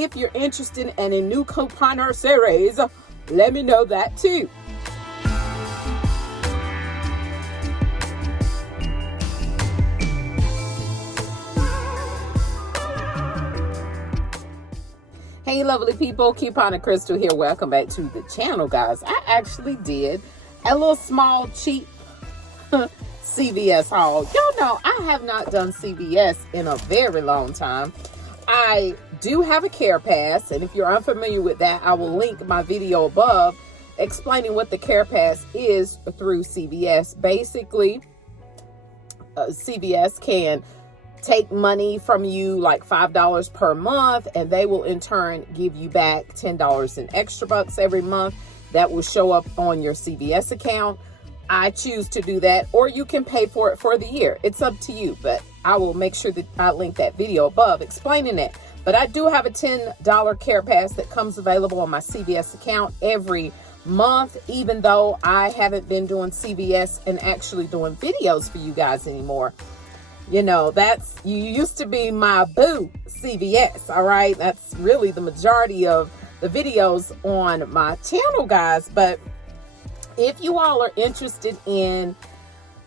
If you're interested in a new couponer series, let me know that too. Hey lovely people, Couponer Crystal here. Welcome back to the channel, guys. I actually did a little small cheap CVS haul. Y'all know I have not done CVS in a very long time. I do have a CarePass, and if you're unfamiliar with that, I will link my video above explaining what the CarePass is through CVS. Basically, CVS can take money from you like $5 per month, and they will in turn give you back $10 in extra bucks every month. That will show up on your CVS account. I choose to do that, or you can pay for it for the year. It's up to you, but I will make sure that I link that video above explaining it. But I do have a $10 CarePass that comes available on my CVS account every month, even though I haven't been doing CVS and actually doing videos for you guys anymore. You know, you used to be my boo, CVS, all right? That's really the majority of the videos on my channel, guys. But if you all are interested in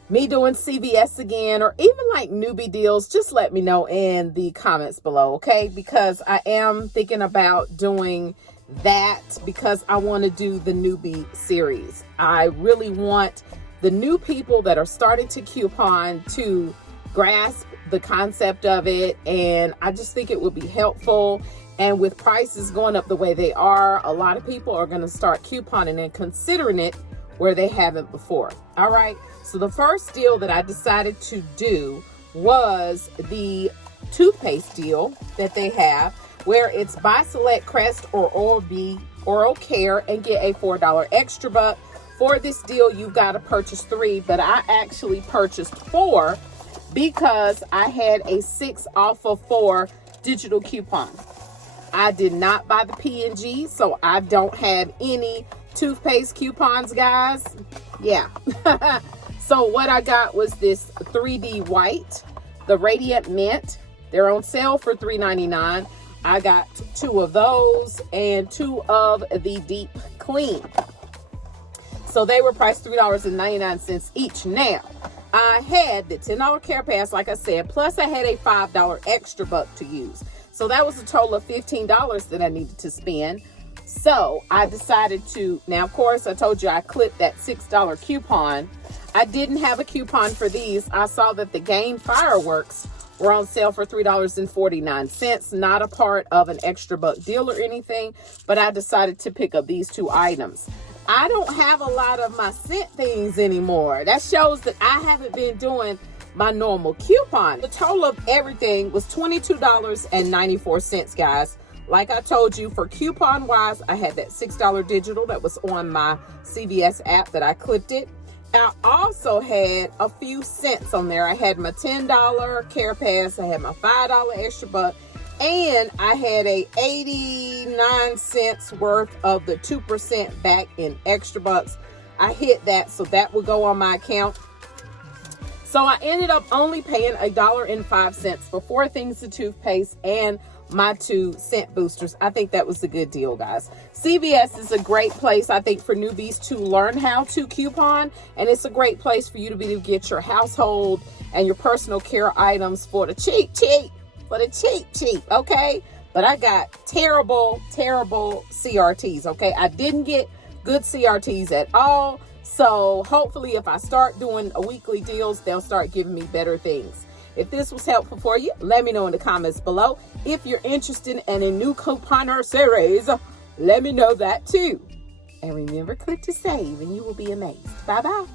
me doing CVS again, or even like newbie deals, just let me know in the comments below, okay? Because I am thinking about doing that because I want to do the newbie series. I really want the new people that are starting to coupon to grasp the concept of it, and I just think it would be helpful. And with prices going up the way they are, a lot of people are going to start couponing and considering it where they haven't before. All right, so the first deal that I decided to do was the toothpaste deal that they have, where it's buy Select, Crest, or Oral-B Oral Care and get a $4 extra buck. For this deal, you've got to purchase 3, but I actually purchased 4 because I had a 6 off of 4 digital coupon. I did not buy the P&G, so I don't have any toothpaste coupons, guys. Yeah. So what I got was this 3D White, the Radiant Mint. They're on sale for $3.99. I got 2 of those and 2 of the Deep Clean. So they were priced $3.99 each. Now, I had the $10 CarePass, like I said, plus I had a $5 extra buck to use. So that was a total of $15 that I needed to spend. So I decided to, now of course I told you I clipped that $6 coupon. I didn't have a coupon for these. I saw that the Gain fireworks were on sale for $3.49, not a part of an extra buck deal or anything, but I decided to pick up these 2 items. I don't have a lot of my scent things anymore. That shows that I haven't been doing my normal coupon. The total of everything was $22.94, guys. Like I told you, for coupon wise, I had that $6 digital that was on my CVS app that I clipped it. I also had a few cents on there. I had my $10 CarePass, I had my $5 extra buck, and I had a 89 cents worth of the 2% back in extra bucks. I hit that, so that would go on my account. So I ended up only paying $1.05 for 4 things of toothpaste and my 2 scent boosters. I think that was a good deal, guys. CVS is a great place, I think, for newbies to learn how to coupon, and it's a great place for you to be to get your household and your personal care items for the cheap, okay? But I got terrible CRTs, okay? I didn't get good CRTs at all. So hopefully if I start doing a weekly deals, they'll start giving me better things. If this was helpful for you, let me know in the comments below. If you're interested in a new couponer series, let me know that too. And remember, click to save and you will be amazed. Bye-bye.